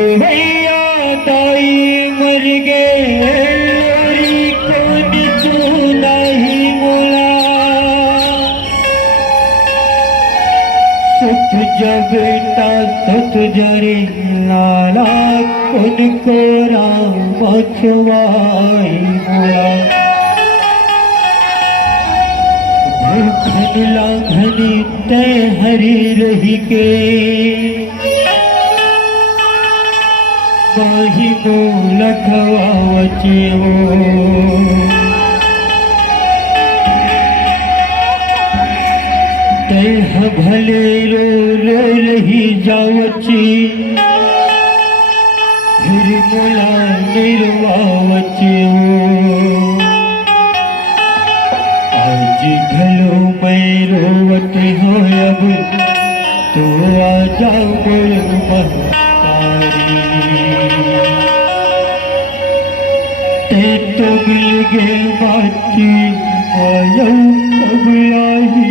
भैया ताई मर गए लोरी कौन तू नहीं बोला सुख जब बेटा सुत जरे लाला कौन को राम छुआई बोला भूखन लाघनी तय हरी रही के माही मोल खवावचेवो तेह भले रो रो रही जावची फिर मोला निर्वावचेवो आज घलो मैं रोवत हो अब तो आ जाओ मोल महतारी ते तो मिल गे बाती आयौ अब आई